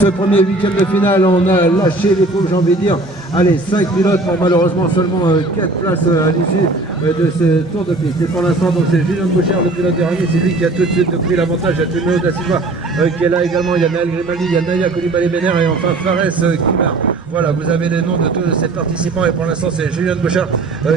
Ce premier huitième de finale, on a lâché les poules, j'ai envie de dire. Allez, 5 pilotes pour malheureusement seulement 4 places à l'issue de ce tour de piste. Et pour l'instant, donc c'est Julien Bouchard, le pilote dernier, c'est lui qui a tout de suite pris l'avantage. Il y a Théo da Silva qui est là également. Il y a Naël Grimaldi, il y a Naya Koulibaly-Béner et enfin Fares Kimar. Voilà, vous avez les noms de tous ces participants et pour l'instant, c'est Julien Bouchard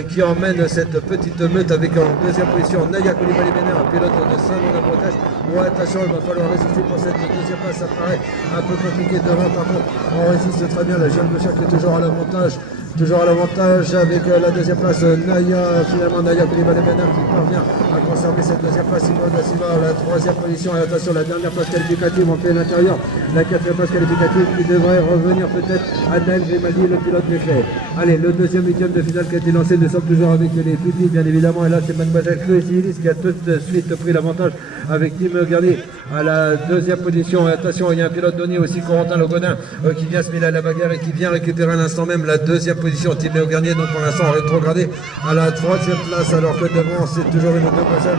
qui emmène cette petite meute avec en deuxième position Naya Koulibaly-Béner, un pilote de Saint-Mandé-Bretagne. Bon, attention, il va falloir résister pour cette deuxième place. Ça paraît un peu compliqué devant. Par contre, on résiste très bien. La jeune Bouchard qui est toujours à l'avantage. Toujours à l'avantage avec la deuxième place, Naya Koulibaly-Béner qui parvient à conserver cette deuxième place. Simon da Silva à la troisième position. Et attention, la dernière place qualificative, on fait l'intérieur. La quatrième place qualificative qui devrait revenir peut-être à Naël Grimaldi, le pilote d'éclair. Allez, le deuxième huitième de finale qui a été lancé. Nous sommes toujours avec les pupilles, bien évidemment. Et là, c'est Mademoiselle Chloé Civilis qui a tout de suite pris l'avantage avec Tim Garnier à la deuxième position. Et attention, il y a un pilote donné aussi, Corentin Logodin, qui vient se mêler à la bagarre et qui vient récupérer à l'instant même la deuxième position. Timéo Garnier, donc pour l'instant rétrogradé à la troisième place, alors que devant c'est toujours une mademoiselle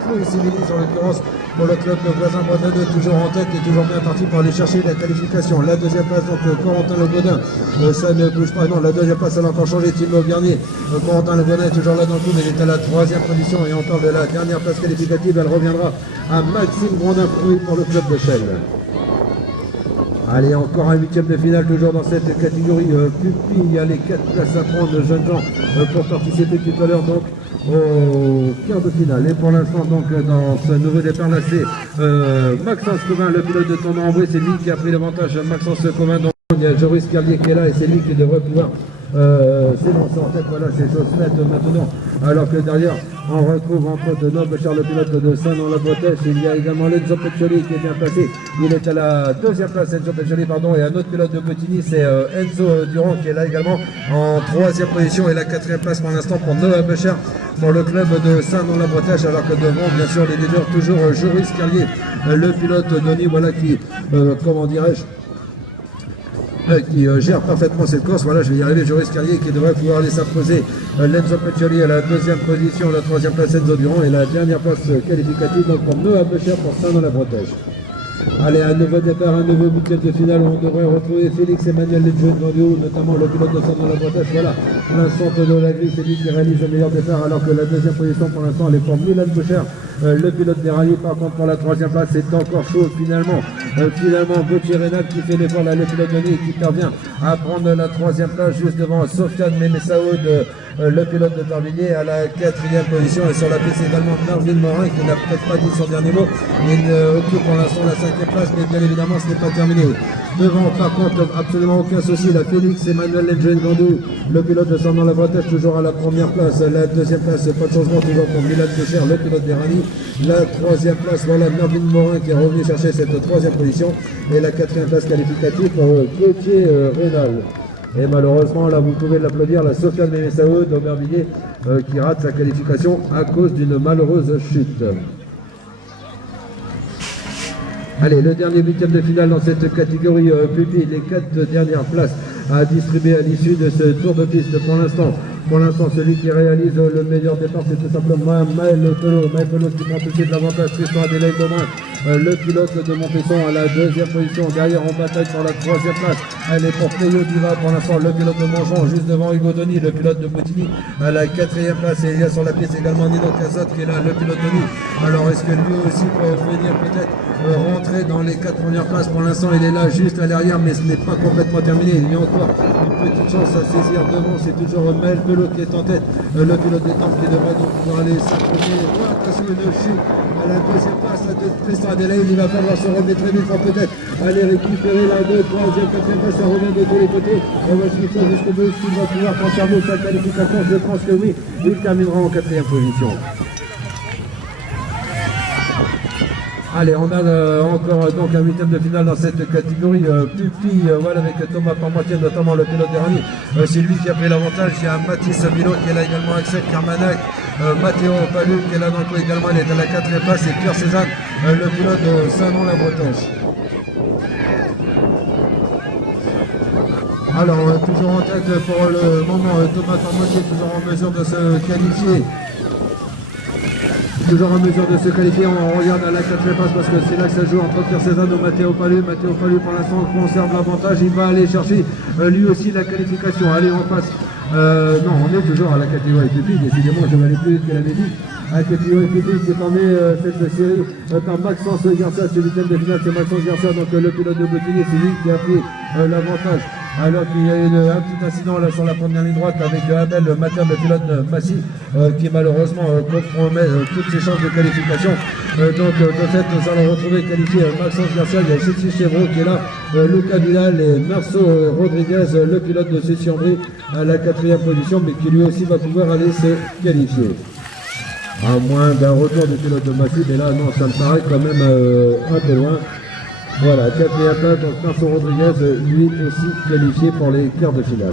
Chloé Civilis en l'occurrence pour le club de voisin Bretonneux, toujours en tête et toujours bien parti pour aller chercher la qualification. La deuxième place, donc Corentin Logodin, ça ne bouge pas, non, la deuxième place elle a encore changé, Timéo Garnier, Corentin Logodin est toujours là dans le coup, mais il est à la troisième position et on parle de la dernière place qualificative, elle reviendra à Maxime Grondin-Fruit pour le club de Chelles. Allez, encore un huitième de finale, toujours dans cette catégorie pupille. Il y a les 4 places à prendre de jeunes gens pour participer tout à l'heure donc au quart de finale. Et pour l'instant, donc dans ce nouveau départ là, c'est Maxence Covin, le pilote de Tournon-en-Brie. C'est lui qui a pris l'avantage. Maxence Covin, donc il y a Joris Carlier qui est là et c'est lui qui devrait pouvoir s'élancer en tête. Voilà, c'est chose faite maintenant. Alors que derrière, on retrouve entre autres Noble Charles, le pilote de Saint-Nom-la-Bretèche. Il y a également Enzo Peccioli qui est bien placé. Il est à la deuxième place, Enzo Peccioli, pardon. Et un autre pilote de Bottigny, c'est Enzo Durand qui est là également en troisième position. Et la quatrième place pour l'instant pour Noah Bechar pour le club de Saint-Nom-la-Bretèche. Alors que devant, bien sûr, les leaders, toujours Joris Carlier, le pilote Denis, voilà qui, comment dirais-je, qui gère parfaitement cette course. Voilà, je vais y arriver. Joris Carlier qui devrait pouvoir aller s'imposer. Lenzo Peccioli à la deuxième position, la troisième place Enzo Durand et la dernière place qualificative donc pour Noah Becher pour Saint-Nom-la-Bretèche. Allez, un nouveau départ, un nouveau huitième de finale. On devrait retrouver Félix Emmanuel Lejeune, notamment le pilote de Saint-Nom-la-Bretèche. Voilà, l'instant de la grille, c'est lui qui réalise le meilleur départ, alors que la deuxième position pour l'instant, elle est pour Milan Boucher, le pilote des rallyes. Par contre, pour la troisième place, c'est encore chaud finalement. Finalement, Gauthier Reynal qui fait l'effort là, le pilote de Nice qui parvient à prendre la troisième place juste devant Sofiane Memessaoud, le pilote de Tarvilliers à la quatrième position. Et sur la piste également Marvin Morin qui n'a peut-être pas dit son dernier mot. Il occupe pour l'instant la cinquième place, mais bien évidemment ce n'est pas terminé. Devant, par contre, absolument aucun souci, la Félix Emmanuel Lejeune Gandou, le pilote de Saint-Nom-la-Bretèche, toujours à la première place. La deuxième place, pas de changement, toujours pour Milan Boucher, le pilote des rallyes. La troisième place, voilà Marvin Morin qui est revenu chercher cette troisième position. Et la quatrième place qualificative pour Gauthier Reynal. Et malheureusement, là, vous pouvez l'applaudir, la Sofiane Memessaoud d'Aubervilliers qui rate sa qualification à cause d'une malheureuse chute. Allez, le dernier huitième de finale dans cette catégorie pupille, les 4 dernières places à distribuer à l'issue de ce tour de piste. Pour l'instant, celui qui réalise le meilleur départ, c'est tout simplement Maël Pelot qui prend tout de suite l'avantage. Tristan Adélaïde Domin, le pilote de Montesson à la deuxième position. Derrière, en bataille pour la troisième place, elle est pour Cléo Diva. Pour l'instant, le pilote de Montjean, juste devant Hugo Denis, le pilote de Bottigny à la quatrième place. Et il y a sur la piste également Nino Cazotte qui est là, le pilote de Nice. Alors, est-ce que lui aussi peut venir peut-être rentrer dans les 4 premières places? Pour l'instant, il est là juste à l'arrière, mais ce n'est pas complètement terminé. Il y a encore une petite chance à saisir devant. C'est toujours Maël Pelot qui est en tête, le pilote des temps qui devrait donc pouvoir aller s'approcher. Attention, une chute à la deuxième place de Tristan Adélaïde. Il va falloir se remettre très vite pour peut-être aller récupérer la 2, 3e, 4e place. Ça revient de tous les côtés. On va suivre ça jusqu'au bout. Est-ce qu'il va pouvoir conserver sa qualification? Je pense que oui. Il terminera en 4e position. Allez, on a encore donc un huitième de finale dans cette catégorie pupille, voilà, avec Thomas Parmentier, notamment le pilote des rallyes. C'est lui qui a pris l'avantage. Il y a Mathis Milo qui est là également, Axel Carmanac, Mathéo Palu qui est là dans le coup également, il est à la 4e place, et Pierre Cézanne, le pilote de Saint-Nom-la-Bretèche. Alors, toujours en tête pour le moment, Thomas Parmentier toujours en mesure de se qualifier toujours en mesure de se qualifier. On regarde à la 4e passe parce que c'est là que ça joue entre Pierre Cézanne ou Matteo Palu. Matteo Palu pour l'instant conserve l'avantage. Il va aller chercher lui aussi la qualification. Allez, on passe. Non, on est toujours à la catégorie publique. Décidément, je vais aller plus vite que la musique. À la catégorie publique, c'est parmi cette série par Maxence Garcia. C'est le 8e de finale, c'est Maxence Garcia. Donc le pilote de Bottigny, c'est lui qui a pris l'avantage. Alors qu'il y a eu un petit incident là sur la première ligne droite avec Abel Matin, le pilote Massy, qui malheureusement compromet toutes ses chances de qualification. Donc de fait, nous allons retrouver qualifié Maxence Garcia, il y a Cécile Chevreau qui est là, Lucas Vidal et Marceau Rodriguez, le pilote de Cécile à la 4e position, mais qui lui aussi va pouvoir aller se qualifier. À moins d'un retour du pilote de Massy, mais là non, ça me paraît quand même un peu loin. Voilà, 4e place, donc Marceau Rodriguez, lui aussi qualifié pour les quarts de finale.